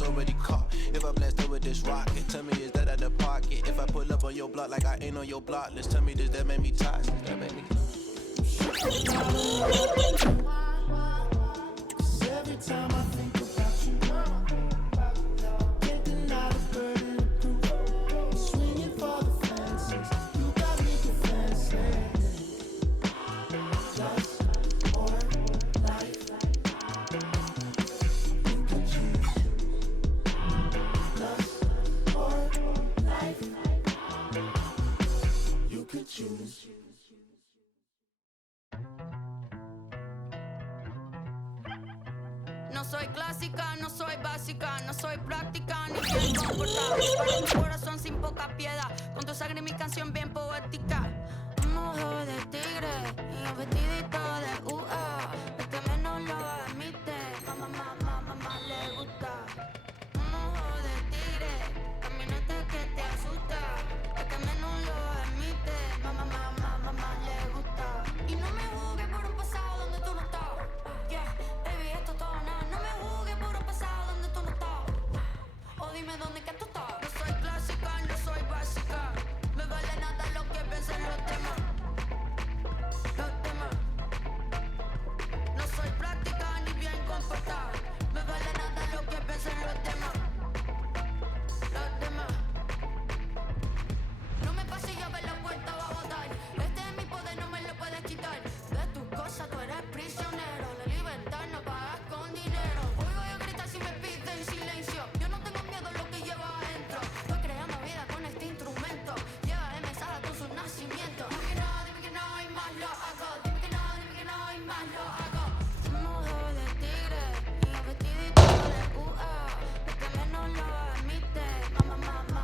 it's already caught. If I blast her with this rocket, tell me is that at the pocket? If I pull up on your block like I ain't on your block list, tell me does that make me toxic? That make me. Every time I think about you, can't deny the burden of proof. Swinging for the fences, you got me defenseless. Just or life, you can choose. Just or life, you can choose. No soy clásica, no soy básica, no soy práctica ni bien comportada. Para tu corazón sin poca piedad, con tu sangre y mi canción bien poética. Un ojo de tigre y un vestidito de UA. El que menos lo admite, mamá le gusta. Un ojo de tigre, caminante que te asusta. El que menos lo admite, mamá le gusta. Y no me juzgues por un pasado donde tú no estabas. Yeah, baby, esto todo nada. No me juzgues por un pasado donde tú no estabas. O dime dónde que tú estabas. No soy clásica, no soy básica. Me vale nada lo que piensen los demás. Los demás. No soy práctica ni bien comportada. Me vale nada lo que piensen los demás. Los demás. No me pases yo a ver la puerta va a botar. Este es mi poder, no me lo puedes quitar. De tus cosas tú eres prisionero. La libertad no pagas con dinero. Hoy voy a gritar si me piden silencio. Yo no tengo miedo a lo que llevo adentro. Estoy creando vida con este instrumento. Lleva de mesada con su nacimiento. Dime que no y más lo hago. Dime que no y más lo hago. Un ojo de tigre y un vestidito de UA. El que menos lo admite, mamá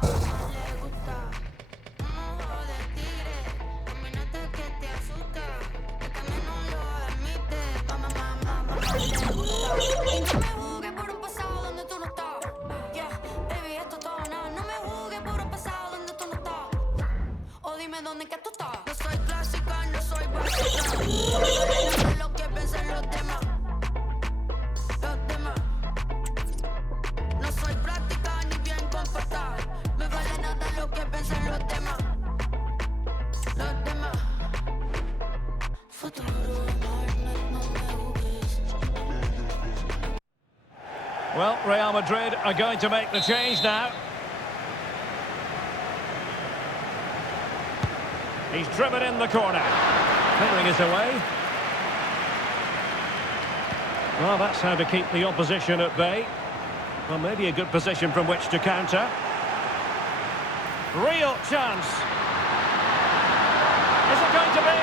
le gusta. Un ojo de tigre, caminante que te asusta. El que menos lo admite, mamá le gusta. Y no me juzgues por un pasado donde tú no estabas. Yeah, baby, esto todo nada. No me juzgues por un pasado donde tú no estabas. O dime dónde que tú estabas. No soy clásica, no soy básica. No sé lo que piensan los demás. Los demás. No soy práctica ni bien comportada. Me vale nada lo que piensan los demás. Los demás. Futuro, no me juzgues. Well, Real Madrid are going to make the change now. He's driven in the corner. Clearing it away. Well, that's how to keep the opposition at bay. Well, maybe a good position from which to counter. Real chance. Is it going to be?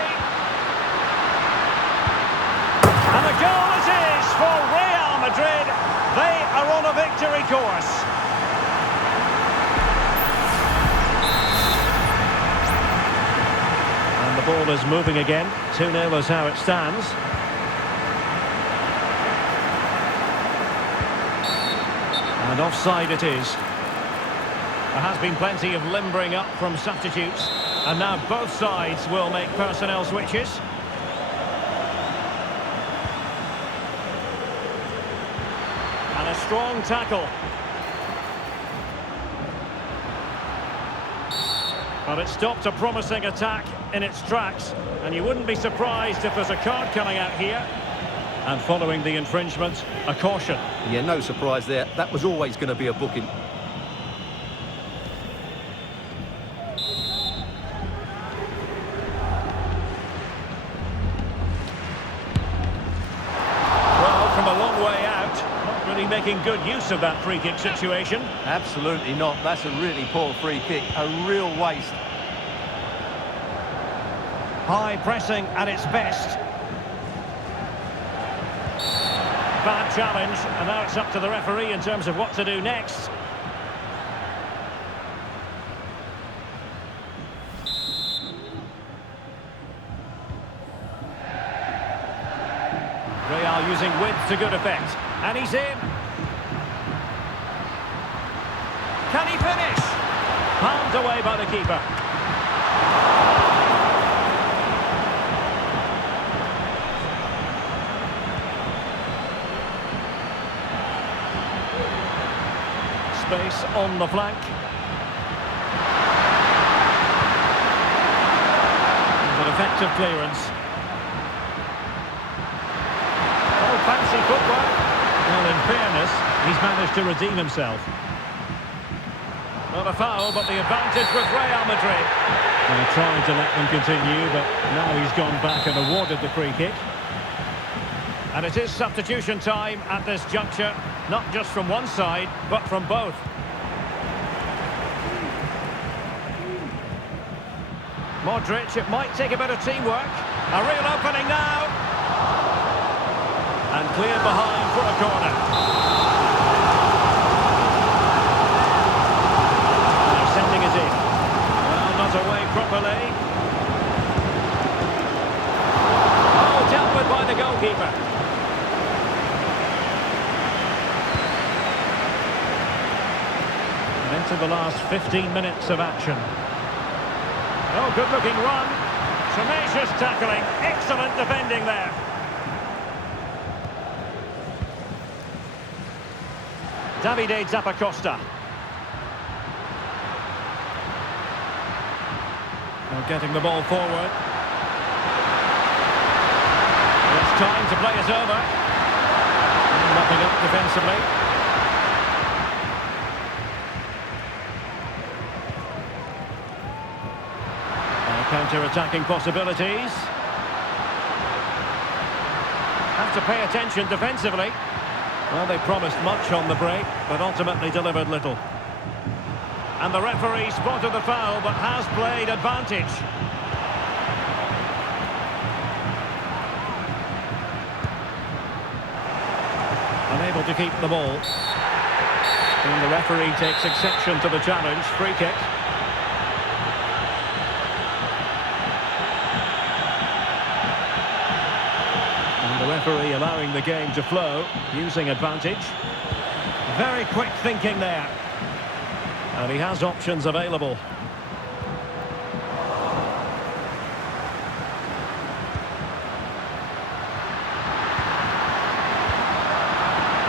And the goal it is for Real Madrid. They are on a victory course. And the ball is moving again. 2-0 is how it stands. And offside it is. There has been plenty of limbering up from substitutes. And now both sides will make personnel switches. And a strong tackle. But it stopped a promising attack in its tracks. And you wouldn't be surprised if there's a card coming out here. And following the infringement, a caution. Yeah, no surprise there. That was always going to be a booking. Well, from a long way out, not really making good use of that free kick situation. Absolutely not. That's a really poor free kick. A real waste. High pressing at its best. Bad challenge, and now it's up to the referee in terms of what to do next. Real using width to good effect, and he's in. Can he finish? Palmed away by the keeper. space on the flank. An effective clearance. Oh, fancy footwork. Well, in fairness, he's managed to redeem himself. Not a foul, but the advantage with Real Madrid. Well, trying to let them continue, but now he's gone back and awarded the free kick. And it is substitution time at this juncture, not just from one side, but from both. Modric, it might take a bit of teamwork. A real opening now. And cleared behind for a corner. Now sending it in. Well, not away properly. Oh, dealt with by the goalkeeper. And into the last 15 minutes of action. Oh, good-looking run. Tenacious tackling. Excellent defending there. Davide Zappacosta. Now getting the ball forward. It's time to play it over. Nothing up defensively. Counter-attacking possibilities. Have to pay attention defensively. Well, they promised much on the break, but ultimately delivered little. And the referee spotted the foul, but has played advantage. Unable to keep the ball. And the referee takes exception to the challenge. Free kick. The referee allowing the game to flow, using advantage. Very quick thinking there. And he has options available.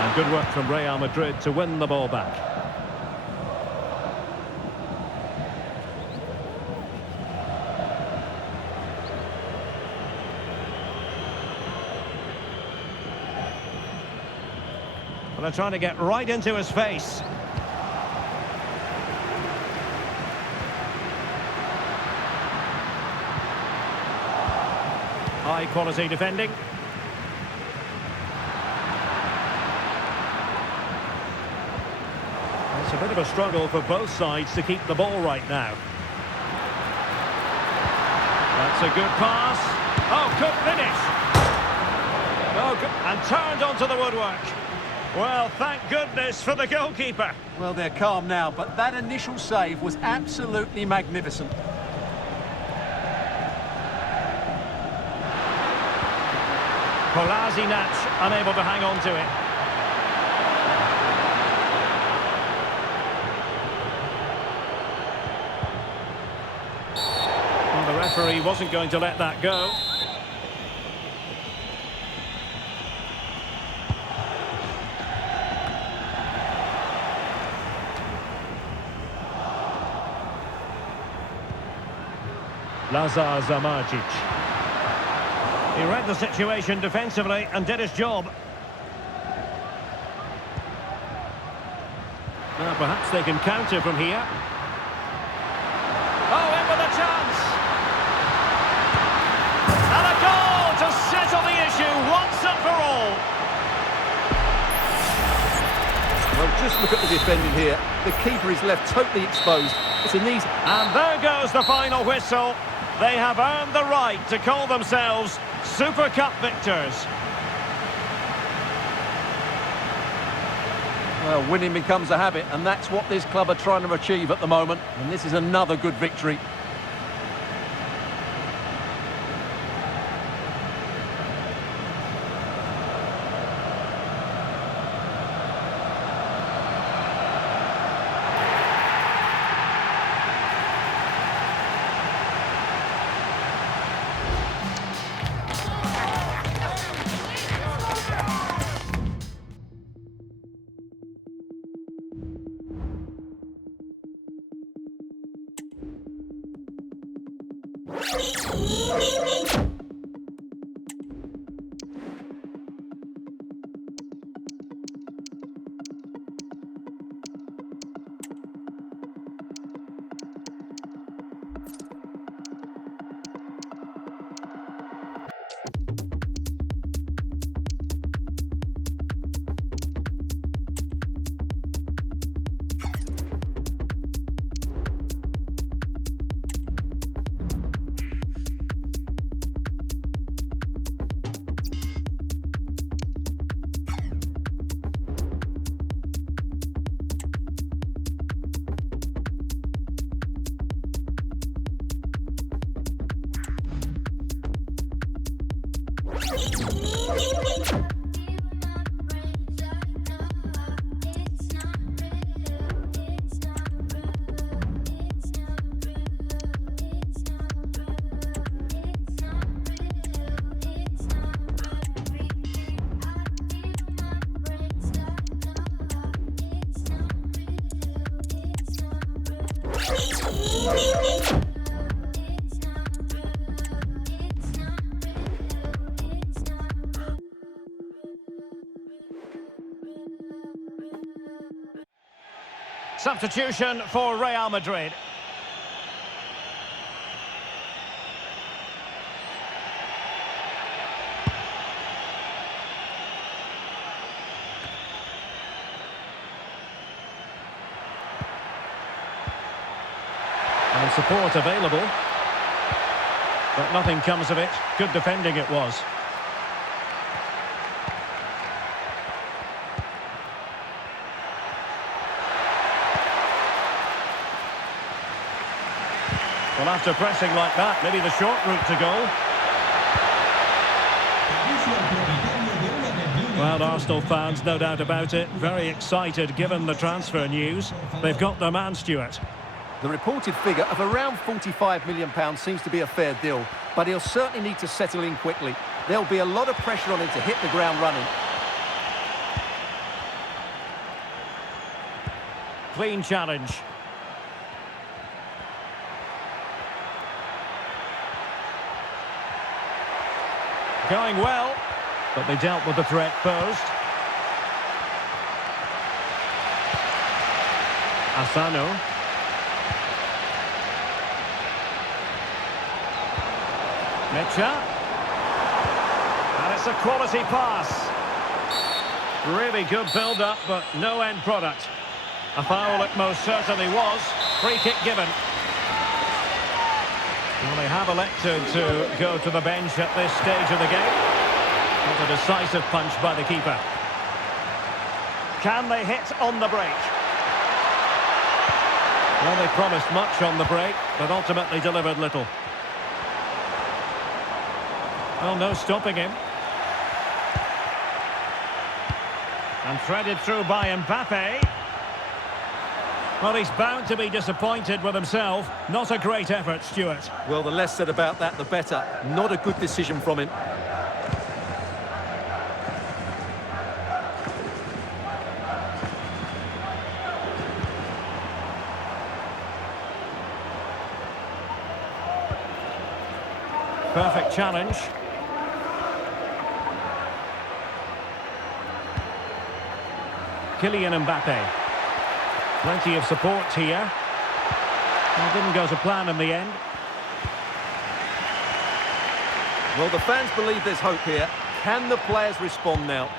And good work from Real Madrid to win the ball back. They're trying to get right into his face. High quality defending. It's a bit of a struggle for both sides to keep the ball right now. That's a good pass. Oh, good finish. Oh, good. And turned onto the woodwork. Well, thank goodness for the goalkeeper. Well, they're calm now, but that initial save was absolutely magnificent. Kolasinac unable to hang on to it. Well, the referee wasn't going to let that go. Lazar Zamardzic. He read the situation defensively and did his job. Now perhaps they can counter from here. Oh, in with a chance! And a goal to settle the issue once and for all. Well, just look at the defending here. The keeper is left totally exposed. It's an easy... And there goes the final whistle. They have earned the right to call themselves Super Cup victors. Well, winning becomes a habit, and that's what this club are trying to achieve at the moment. And this is another good victory. Substitution for Real Madrid. And support available. But nothing comes of it. Good defending it was. Well, after pressing like that, maybe the short route to goal. Well, Arsenal fans, no doubt about it, very excited given the transfer news. They've got their man, Stuart. The reported figure of around £45 million seems to be a fair deal, but he'll certainly need to settle in quickly. There'll be a lot of pressure on him to hit the ground running. Clean challenge. Going well, but they dealt with the threat posed. Asano. Mecha. And it's a quality pass. Really good build-up, but no end product. A foul it most certainly was. Free kick given. Well, they have elected to go to the bench at this stage of the game. Not a decisive punch by the keeper. Can they hit on the break? Well, they promised much on the break, but ultimately delivered little. Well, no stopping him. And threaded through by Mbappe. Well, he's bound to be disappointed with himself. Not a great effort, Stuart. Well, the less said about that, the better. Not a good decision from him. Perfect challenge. Kylian Mbappe. Plenty of support here. Well, didn't go to plan in the end. Well, the fans believe there's hope here. Can the players respond now?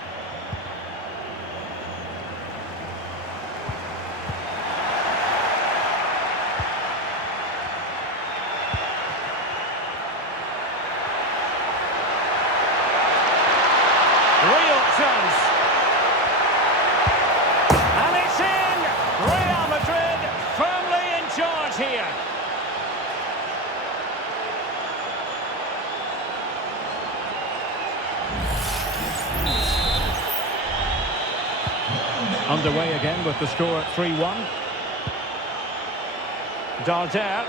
Real chance. And it's in! Real Madrid firmly in charge here. Underway again with the score at 3-1. Darder.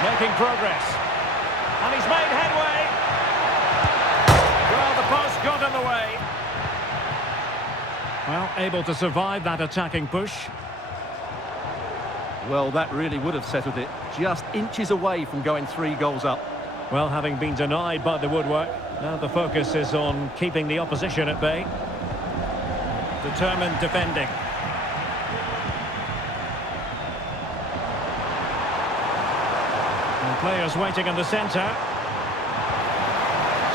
Making progress. And he's made headway. Well, the post got in the way. Well, able to survive that attacking push. Well, that really would have settled it. Just inches away from going 3 goals up. Well, having been denied by the woodwork, now the focus is on keeping the opposition at bay. Determined defending. And players waiting in the centre.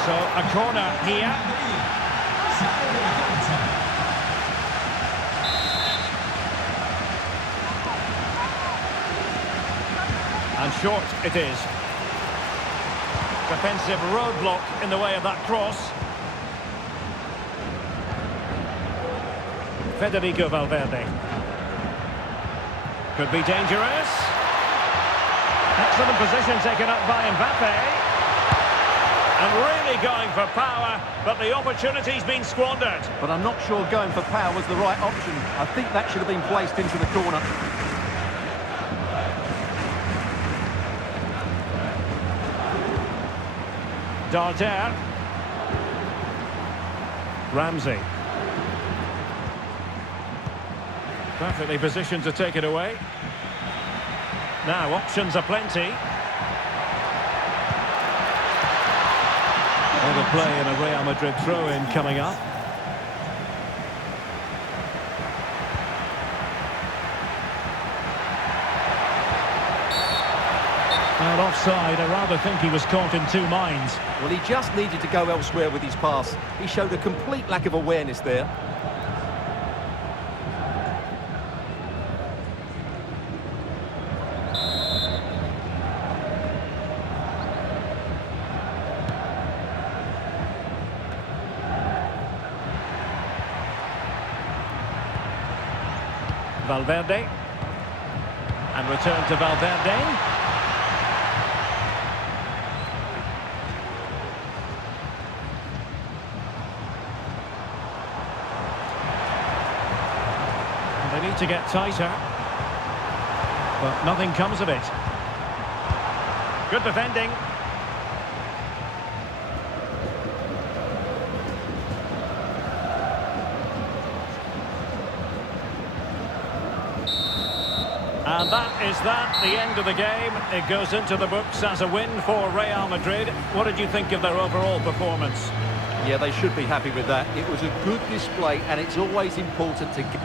So a corner here. And short it is. Defensive roadblock in the way of that cross. Federico Valverde. Could be dangerous. Excellent position taken up by Mbappe. And really going for power, but the opportunity's been squandered. But I'm not sure going for power was the right option. I think that should have been placed into the corner. Darder. Ramsey. Perfectly positioned to take it away. Now options are plenty. Well, the play in a Real Madrid throw-in coming up. And offside, I rather think he was caught in 2 minds. Well, he just needed to go elsewhere with his pass. He showed a complete lack of awareness there. Valverde. And return to Valverde. They need to get tighter, but nothing comes of it. Good defending. And that, the end of the game. It goes into the books as a win for Real Madrid. What did you think of their overall performance? Yeah, they should be happy with that. It was a good display, and it's always important to get...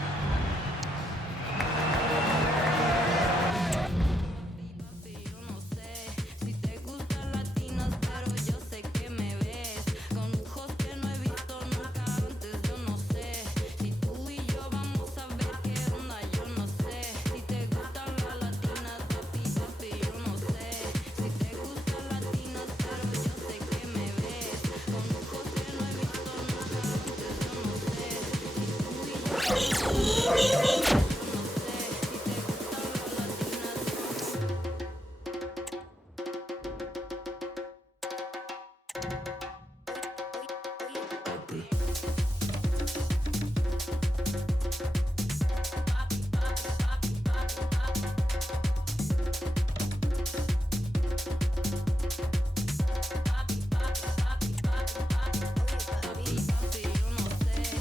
We'll be right back.